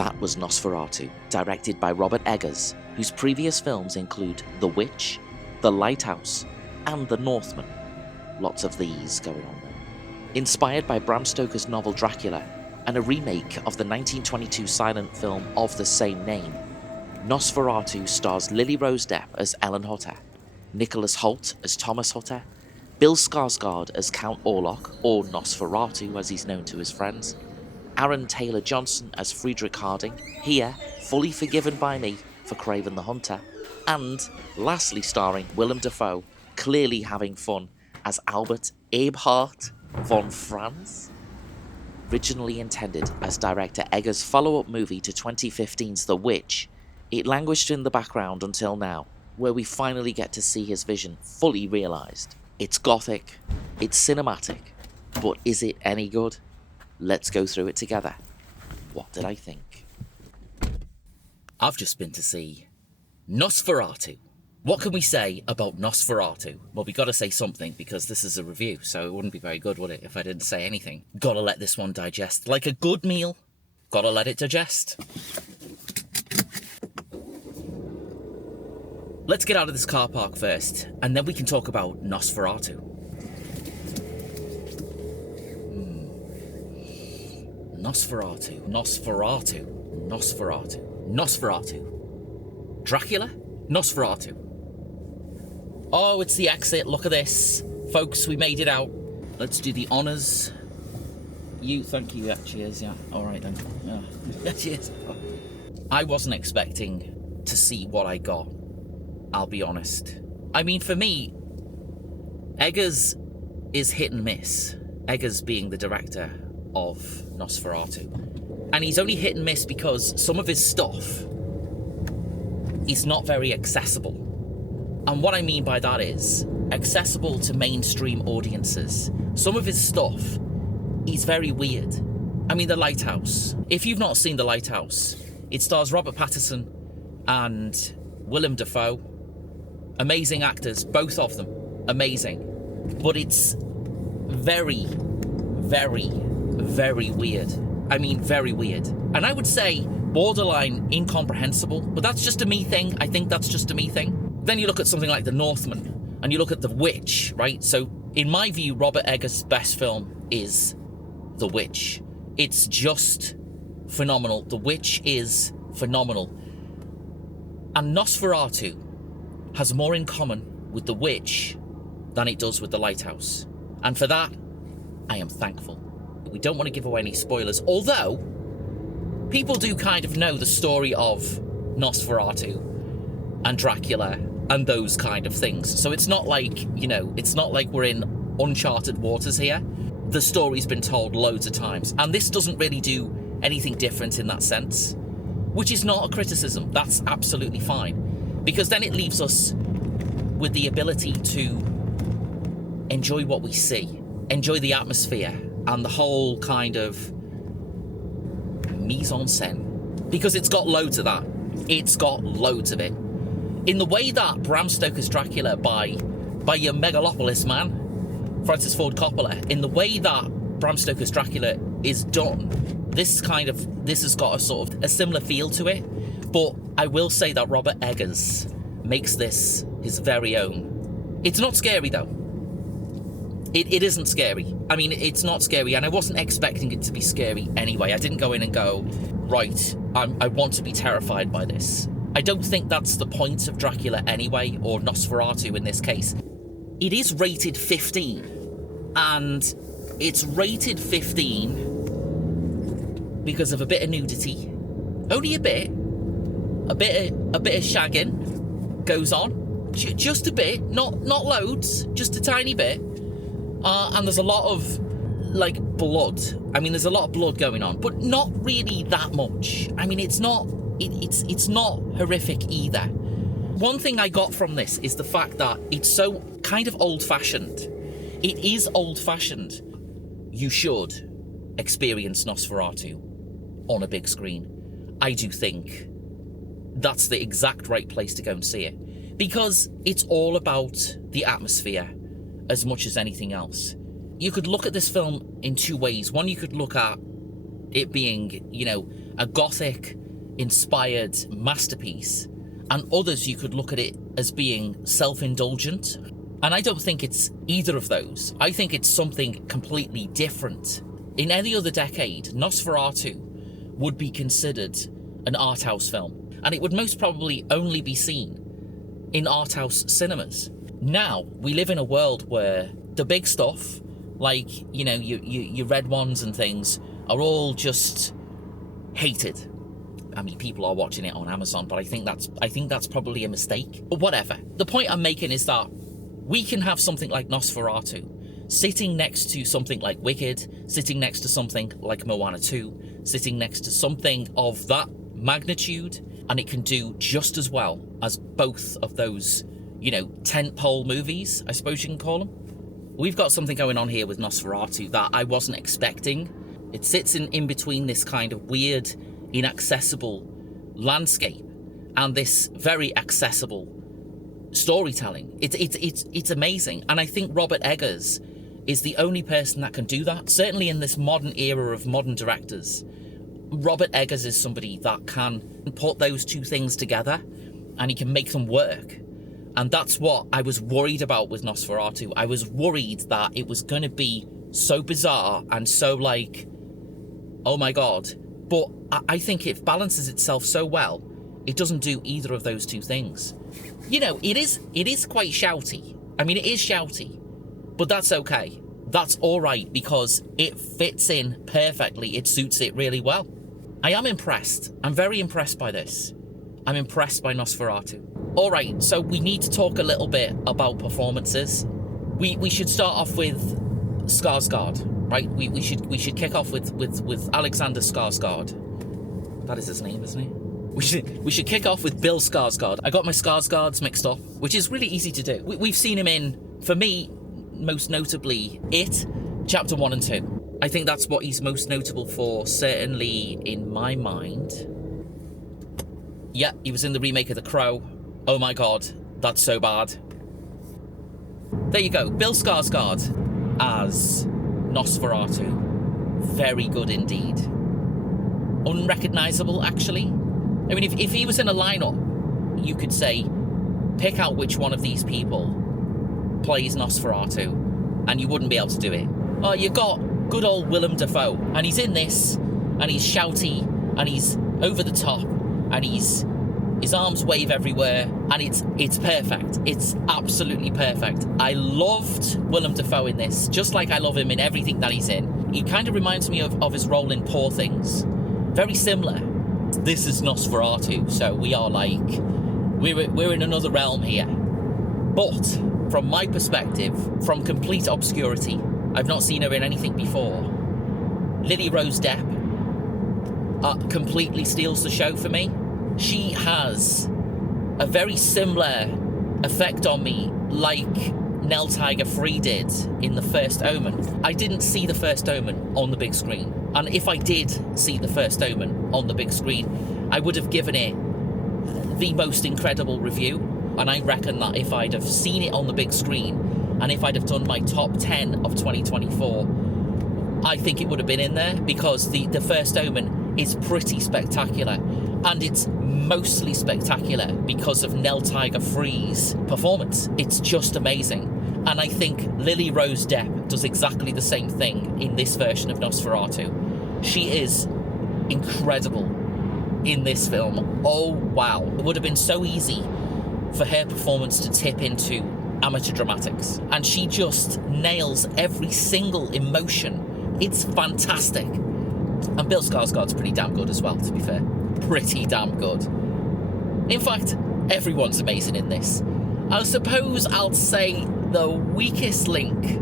That was Nosferatu, directed by Robert Eggers, whose previous films include The Witch, The Lighthouse, and The Northman. Lots of these going on there. Inspired by Bram Stoker's novel Dracula, and a remake of the 1922 silent film of the same name, Nosferatu stars Lily Rose Depp as Ellen Hutter, Nicholas Hoult as Thomas Hutter, Bill Skarsgård as Count Orlok, or Nosferatu as he's known to his friends, Aaron Taylor Johnson as Friedrich Harding, here fully forgiven by me for Craven the Hunter, and lastly starring Willem Dafoe, clearly having fun, as Albert Eberhard von Franz. Originally intended as director Eggers' follow-up movie to 2015's The Witch, it languished in the background until now, where we finally get to see his vision fully realised. It's gothic, it's cinematic, but is it any good? Let's go through it together. What did I think? I've just been to see Nosferatu. What can we say about Nosferatu? Well, we got to say something because this is a review, so it wouldn't be very good, would it, if I didn't say anything? Gotta let this one digest. Like a good meal, gotta let it digest. Let's get out of this car park first, and then we can talk about Nosferatu. Nosferatu. Dracula? Nosferatu. Oh, it's the exit. Look at this. Folks, we made it out. Let's do the honours. Thank you. Yeah, cheers. Yeah. All right then. Yeah. Cheers. I wasn't expecting to see what I got. I'll be honest. I mean, for me, Eggers is hit and miss. Eggers being the director of Nosferatu. And he's only hit and miss because some of his stuff is not very accessible. And what I mean by that is accessible to mainstream audiences. Some of his stuff is very weird. I mean, The Lighthouse. If you've not seen The Lighthouse, it stars Robert Pattinson and Willem Dafoe. Amazing actors, both of them. Amazing. But it's very, very, very weird. I mean, very weird. And I would say borderline incomprehensible, but that's just a me thing. I think that's just a me thing. Then you look at something like The Northman, and you look at The Witch, right? So, in my view, Robert Eggers' best film is The Witch. It's just phenomenal. The Witch is phenomenal. And Nosferatu has more in common with The Witch than it does with The Lighthouse. And for that, I am thankful. We don't want to give away any spoilers, although people do kind of know the story of Nosferatu and Dracula and those kind of things. So it's not like, it's not like we're in uncharted waters here. The story's been told loads of times, and this doesn't really do anything different in that sense, which is not a criticism. That's absolutely fine, because then it leaves us with the ability to enjoy what we see, enjoy the atmosphere, and the whole kind of mise en scène, because it's got loads of that. It's got loads of it. In the way that Bram Stoker's Dracula by your megalopolis man, Francis Ford Coppola, in the way that Bram Stoker's Dracula is done, this has got a sort of a similar feel to it. But I will say that Robert Eggers makes this his very own. It's not scary though. It isn't scary. I mean, it's not scary, and I wasn't expecting it to be scary anyway. I didn't go in and go, right, I want to be terrified by this. I don't think that's the point of Dracula anyway, or Nosferatu in this case. It is rated 15, and it's rated 15 because of a bit of nudity. Only a bit. A bit of shagging goes on. Just a bit, not loads, just a tiny bit. And there's a lot of, blood. I mean, there's a lot of blood going on, but not really that much. I mean, it's not horrific either. One thing I got from this is the fact that it's so kind of old-fashioned. It is old-fashioned. You should experience Nosferatu on a big screen. I do think that's the exact right place to go and see it, because it's all about the atmosphere as much as anything else. You could look at this film in two ways. One, you could look at it being, a gothic inspired masterpiece, and others you could look at it as being self-indulgent. And I don't think it's either of those. I think it's something completely different. In any other decade, Nosferatu would be considered an art house film, and it would most probably only be seen in art house cinemas. Now, we live in a world where the big stuff, like, your red ones and things, are all just hated. I mean, people are watching it on Amazon, but I think that's probably a mistake. But whatever. The point I'm making is that we can have something like Nosferatu sitting next to something like Wicked, sitting next to something like Moana 2, sitting next to something of that magnitude, and it can do just as well as both of those, tentpole movies, I suppose you can call them. We've got something going on here with Nosferatu that I wasn't expecting. It sits in between this kind of weird, inaccessible landscape and this very accessible storytelling. It's amazing, and I think Robert Eggers is the only person that can do that. Certainly in this modern era of modern directors, Robert Eggers is somebody that can put those two things together, and he can make them work. And that's what I was worried about with Nosferatu. I was worried that it was going to be so bizarre and so like, oh my god. But I think it balances itself so well, it doesn't do either of those two things. It is quite shouty. I mean, it is shouty, but that's okay. That's all right, because it fits in perfectly. It suits it really well. I am impressed. I'm very impressed by this. I'm impressed by Nosferatu. All right, so we need to talk a little bit about performances. We should start off with Skarsgård, right? We should kick off with Alexander Skarsgård. That is his name, isn't it? We should kick off with Bill Skarsgård. I got my Skarsgårds mixed up, which is really easy to do. We've seen him in, for me, most notably, It, Chapter 1 and 2. I think that's what he's most notable for, certainly in my mind. Yeah, he was in the remake of The Crow. Oh my god, that's so bad. There you go, Bill Skarsgård as Nosferatu. Very good indeed. Unrecognisable, actually. I mean, if he was in a lineup, you could say, pick out which one of these people plays Nosferatu, and you wouldn't be able to do it. Oh, you got good old Willem Dafoe, and he's in this, and he's shouty, and he's over the top, and his arms wave everywhere, and it's perfect. It's absolutely perfect. I loved Willem Dafoe in this, just like I love him in everything that he's in. He kind of reminds me of his role in Poor Things. Very similar. This is Nosferatu, so we are like, we're in another realm here. But from my perspective, from complete obscurity, I've not seen her in anything before. Lily Rose Depp completely steals the show for me. She has a very similar effect on me like Nell Tiger Free did in The First Omen. I didn't see The First Omen on the big screen. And if I did see The First Omen on the big screen, I would have given it the most incredible review. And I reckon that if I'd have seen it on the big screen, and if I'd have done my top 10 of 2024, I think it would have been in there, because the First Omen is pretty spectacular. And it's mostly spectacular because of Nell Tiger Free's performance. It's just amazing. And I think Lily Rose Depp does exactly the same thing in this version of Nosferatu. She is incredible in this film. Oh, wow. It would have been so easy for her performance to tip into amateur dramatics. And she just nails every single emotion. It's fantastic. And Bill Skarsgård's pretty damn good as well, to be fair. Pretty damn good. In fact, everyone's amazing in this. I suppose I'll say the weakest link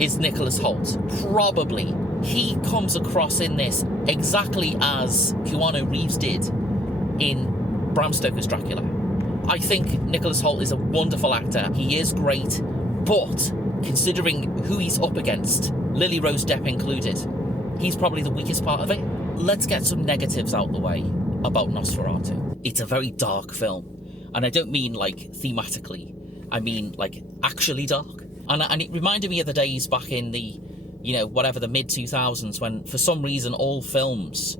is Nicholas Hoult. Probably. He comes across in this exactly as Keanu Reeves did in Bram Stoker's Dracula. I think Nicholas Hoult is a wonderful actor. He is great, but considering who he's up against, Lily Rose Depp included, he's probably the weakest part of it. Let's get some negatives out the way about Nosferatu. It's a very dark film, and I don't mean like thematically, I mean like actually dark. And it reminded me of the days back in the whatever, the mid 2000s, when for some reason all films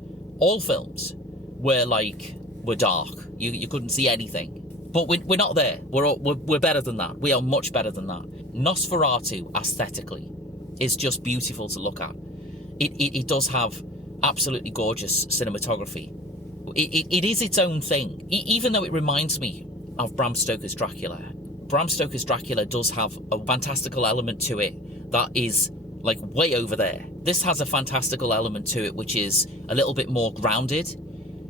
were dark. You couldn't see anything. But we're not there. We're better than that. We are much better than that. Nosferatu aesthetically is just beautiful to look at. It does have absolutely gorgeous cinematography. It is its own thing, even though it reminds me of Bram Stoker's Dracula. Bram Stoker's Dracula does have a fantastical element to it that is like way over there. This has a fantastical element to it which is a little bit more grounded.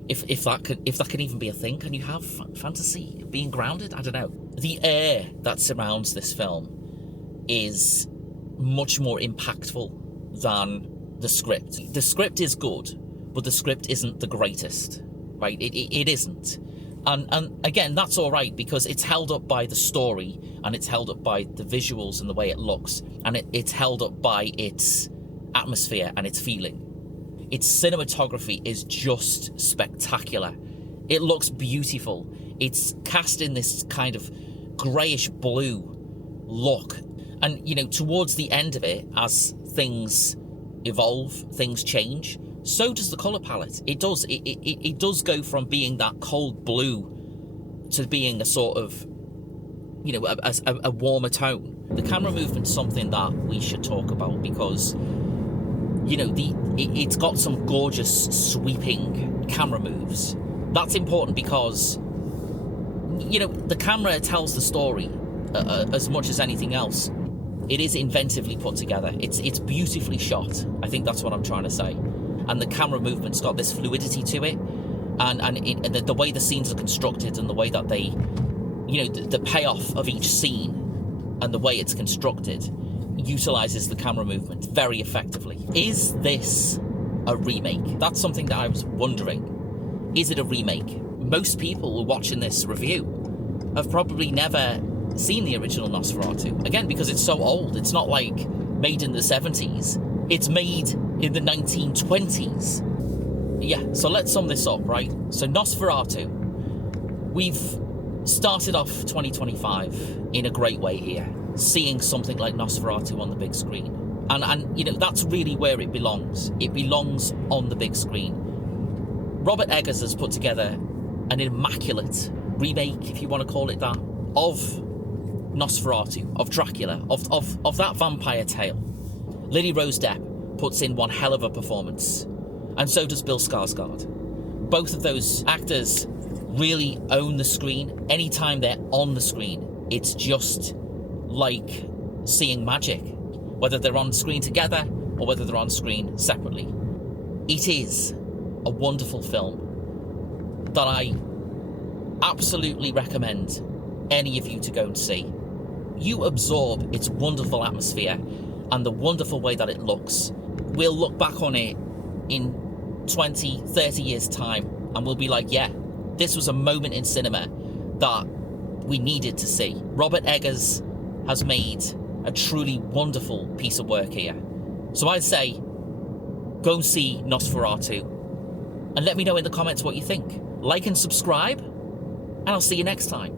If that can even be a thing. Can you have fantasy being grounded? I don't know. The air that surrounds this film is much more impactful than the script. The script is good, but the script isn't the greatest, right? It isn't. And again, that's all right, because it's held up by the story, and it's held up by the visuals and the way it looks, and it's held up by its atmosphere and its feeling. Its cinematography is just spectacular. It looks beautiful. It's cast in this kind of greyish blue look. And, towards the end of it, as things evolve, things change, so does the colour palette. It does go from being that cold blue to being a sort of, a warmer tone. The camera movement's something that we should talk about, because it's got some gorgeous sweeping camera moves. That's important because, the camera tells the story as much as anything else. It is inventively put together. It's beautifully shot. I think that's what I'm trying to say. And the camera movement's got this fluidity to it, and the way the scenes are constructed, and the way that they, the payoff of each scene and the way it's constructed utilizes the camera movement very effectively. Is this a remake? That's something that I was wondering. Is it a remake? Most people who are watching this review have probably never seen the original Nosferatu. Again, because it's so old. It's not like made in the 70s. It's made in the 1920s. Yeah, so let's sum this up, right? So Nosferatu, we've started off 2025 in a great way here, seeing something like Nosferatu on the big screen. And that's really where it belongs. It belongs on the big screen. Robert Eggers has put together an immaculate remake, if you want to call it that, of Nosferatu, of Dracula, of that vampire tale. Lily Rose Depp puts in one hell of a performance, and so does Bill Skarsgård. Both of those actors really own the screen. Anytime they're on the screen, it's just like seeing magic, whether they're on screen together or whether they're on screen separately. It is a wonderful film that I absolutely recommend any of you to go and see. You absorb its wonderful atmosphere and the wonderful way that it looks. We'll look back on it in 20, 30 years' time, and we'll be like, yeah, this was a moment in cinema that we needed to see. Robert Eggers has made a truly wonderful piece of work here. So I'd say, go and see Nosferatu, and let me know in the comments what you think. Like and subscribe, and I'll see you next time.